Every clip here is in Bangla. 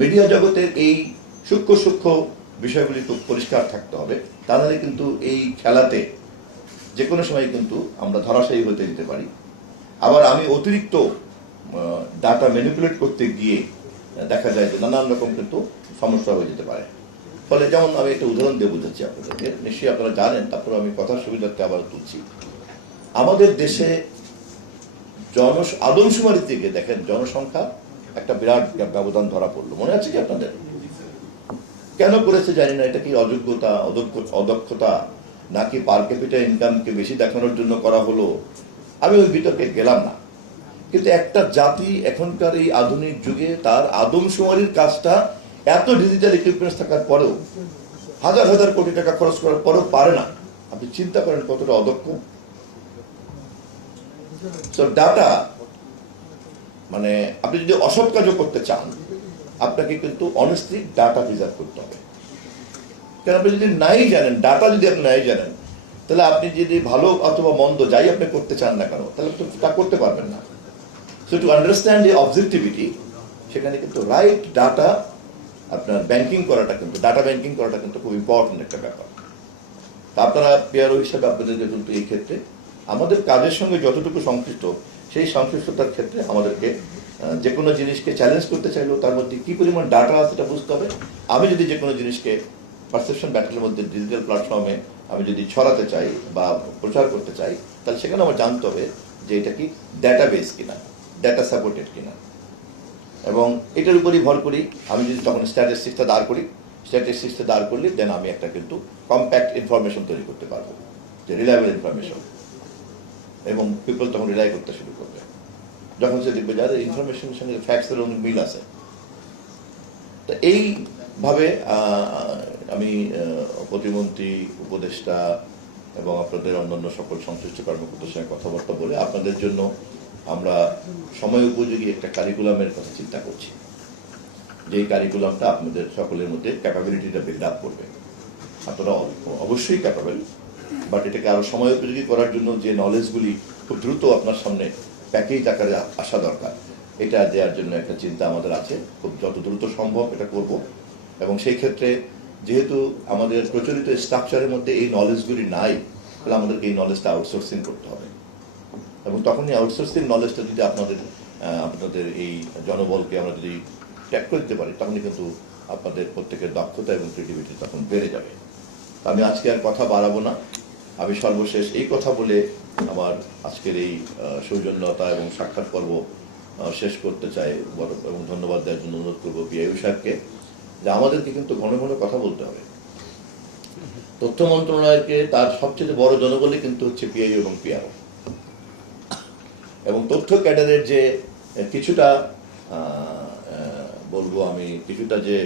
মিডিয়া জগতের এই সূক্ষ্ম সূক্ষ্ম বিষয়গুলি খুব পরিষ্কার থাকতে হবে, তা নাহলে কিন্তু এই খেলাতে যে কোনো সময় কিন্তু আমরা ধরাশায়ী হতে দিতে পারি। আবার আমি অতিরিক্ত ডাটা ম্যানিপুলেট করতে গিয়ে দেখা যায় যে নানান রকম কিন্তু সমস্যা হয়ে যেতে পারে। ফলে যেমন আমি একটা উদাহরণ দিয়ে বুঝাচ্ছি আপনাদেরকে, নিশ্চয়ই আপনারা জানেন, তারপর আমি কথার সুবিধার্থে আবার তুলছি। আমাদের দেশে আদমশুমারি থেকে দেখেন জনসংখ্যা একটা বিরাট ব্যবধান ধরা পড়লো, মনে আছে কি আপনাদের? কেন করেছে জানি না, এটা কি অযোগ্যতা, অদক্ষতা, নাকি পার ক্যাপিটা ইনকামকে বেশি দেখানোর জন্য করা হলো, আমি ওই বিতর্কে গেলাম না। কিন্তু একটা জাতি এখনকার এই আধুনিক যুগে তার আদমশুমারির কাজটা এত ডিজিটাল ইকুইপমেন্টস থাকার পরেও, হাজার হাজার কোটি টাকা খরচ করার পরেও পারে না। আপনি চিন্তা করেন কতটা অদক্ষ। তো ডাটা মানে আপনি যদি অসৎ কাজও করতে চান, আপনাকে কিন্তু অনেস্টলি ডাটা প্রিজার্ভ করতে হবে। কারণ আপনি যদি নাই জানেন, ডাটা যদি আপনি নাই জানেন, তাহলে আপনি যদি ভালো অথবা মন্দ যাই আপনি করতে চান না কেন, তাহলে তো তা করতে পারবেন না। So to understand the objectivity, সেখানে কিন্তু রাইট ডাটা আপনার ব্যাংকিং করাটা কিন্তু, ডাটা ব্যাংকিং করাটা কিন্তু খুব ইম্পর্টেন্ট একটা ব্যাপার। তা আপনারা পিআরও হিসাবে আপনাদেরকে কিন্তু এই ক্ষেত্রে আমাদের কাজের সঙ্গে যতটুকু সংশ্লিষ্ট, সেই সংশ্লিষ্টতার ক্ষেত্রে আমাদেরকে যে কোনো জিনিসকে চ্যালেঞ্জ করতে চাইলেও তার মধ্যে কী পরিমাণ ডাটা আছে সেটা বুঝতে হবে। আমি যদি যে কোনো জিনিসকে পারসেপশন ব্যাটেলের মধ্যে ডিজিটাল প্ল্যাটফর্মে আমি যদি ছড়াতে চাই বা প্রচার করতে চাই, তাহলে সেখানে আমার জানতে হবে যে এটা কি ডেটাবেস কিনা, ডেটা সাপোর্টেড কিনা। এবং এটার উপরই ভর করি আমি যদি তখন স্ট্যাটিস্টিক্সটা দাঁড় করলে দেন আমি একটা কিন্তু কম্প্যাক্ট ইনফরমেশন তৈরি করতে পারবো, যে রিলায়েবল ইনফরমেশন, এবং পিপল তখন রিলাই করতে শুরু করবে যখন সে দেখবে যাদের ইনফরমেশনের সঙ্গে ফ্যাক্টসের অনেক মিল আছে। তো এইভাবে আমি প্রতিমন্ত্রী, উপদেষ্টা এবং আপনাদের অন্যান্য সকল সংশ্লিষ্ট কর্মকর্তার সঙ্গে কথাবার্তা বলে আপনাদের জন্য আমরা সময় উপযোগী একটা কারিকুলামের কথা চিন্তা করছি, যেই কারিকুলামটা আপনাদের সকলের মধ্যে ক্যাপাবিলিটিটা বিল্ড আপ করবে। আপনারা অবশ্যই ক্যাপাবেল, বাট এটাকে আরো সময় উপযোগী করার জন্য যে নলেজগুলি খুব দ্রুত আপনার সামনে প্যাকেজ আকারে আসা দরকার, এটা দেওয়ার জন্য একটা চিন্তা আমাদের আছে। খুব যত দ্রুত সম্ভব এটা করব। এবং সেই ক্ষেত্রে যেহেতু আমাদের প্রচলিত স্ট্রাকচারের মধ্যে এই নলেজগুলি নাই, তাহলে আমাদেরকে এই নলেজটা আউটসোর্সিং করতে হবে। এবং তখনই আউটসোর্সিং নলেজটা যদি আপনাদের এই জনবলকে আমরা যদি ট্যাগ করে দিতে পারি, তখনই কিন্তু আপনাদের প্রত্যেকের দক্ষতা এবং ক্রিয়েটিভিটি তখন বেড়ে যাবে। আমি আজকে আর কথা বাড়াবো না। আমি সর্বশেষ এই কথা বলে আমার আজকের এই সৌজন্যতা এবং সাক্ষাৎ পর্ব শেষ করতে চাই, এবং ধন্যবাদ দেওয়ার জন্য অনুরোধ করবো পিআইও সাহেবকে, যে আমাদেরকে কিন্তু ঘন ঘন কথা বলতে হবে। তথ্য মন্ত্রণালয়কে তার সবচেয়ে বড় জনবলই কিন্তু হচ্ছে পিআইও এবং পিআরও, এবং তথ্য ক্যাডারের যে কিছুটা বলবো আমি, কিছুটা যে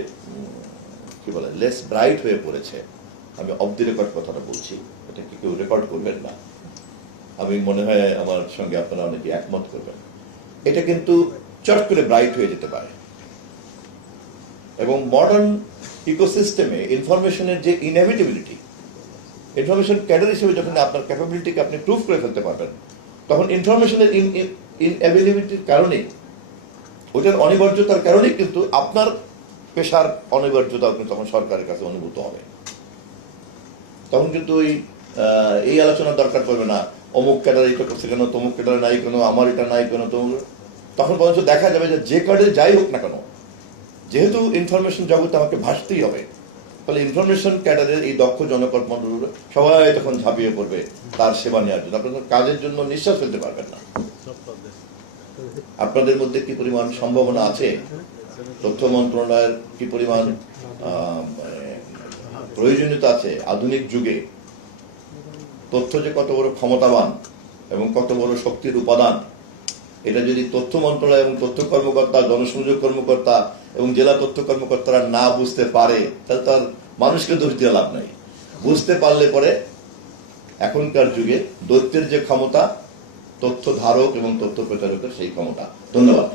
কি বলে লেস ব্রাইট হয়ে পড়েছে, আমি অফ দি রেকর্ড কথাটা বলছি, এটা কি কেউ রেকর্ড করবেন না, আমি মনে হয় আমার সঙ্গে আপনারা অনেকে একমত করবেন। এটা কিন্তু চট করে ব্রাইট হয়ে যেতে পারে। এবং মডার্ন ইকোসিস্টেমে ইনফরমেশনের যে ইনএভিটেবিলিটি, ইনফরমেশন ক্যাডার হিসেবে যখন আপনার ক্যাপাবিলিটিকে আপনি প্রুভ করে ফেলতে পারবেন, তখন ইনফরমেশনের ইনঅ্যাভেলেবিলিটির কারণে, ওটার অনিবার্যতার কারণেই কিন্তু আপনার পেশার অনিবার্যতাও কিন্তু তখন সরকারের কাছে অনুভূত হবে। তখন কিন্তু এই আলোচনার দরকার পড়বে না, অমুক ক্যাডার এটা করছে কেন, তমুক ক্যাডার নাই কেন, আমার এটা নাই কেন, তখন পর্যন্ত দেখা যাবে যে কার্ডে যাই হোক না কেন, যেহেতু ইনফরমেশন জগতে আমাকে ভাসতেই হবে, ফলে ইনফরমেশন ক্যাডারের এই দক্ষ জনকর্মীরা সবাই তখন ঝাঁপিয়ে পড়বে তার সেবা নেওয়ার জন্য। আপনাদের কাজের জন্য নিঃশ্বাস ফেলতে পারবেন না। আপনাদের মধ্যে কি পরিমাণ সম্ভাবনা আছে, তথ্য মন্ত্রণালয়ের কি পরিমাণ প্রয়োজনীয়তা আছে আধুনিক যুগে, তথ্য যে কত বড় ক্ষমতাবান এবং কত বড় শক্তির উপাদান, এটা যদি তথ্য মন্ত্রণালয় এবং তথ্য কর্মকর্তা, জনসংযোগ কর্মকর্তা এবং জেলা তথ্য কর্মকর্তারা না বুঝতে পারে, তাহলে তার মানুষকে দোষ দিয়ে লাভ নাই। বুঝতে পারলে পরে এখনকার যুগে দৈত্যের যে ক্ষমতা, তথ্য ধারক এবং তথ্য প্রচারকের সেই ক্ষমতা। ধন্যবাদ।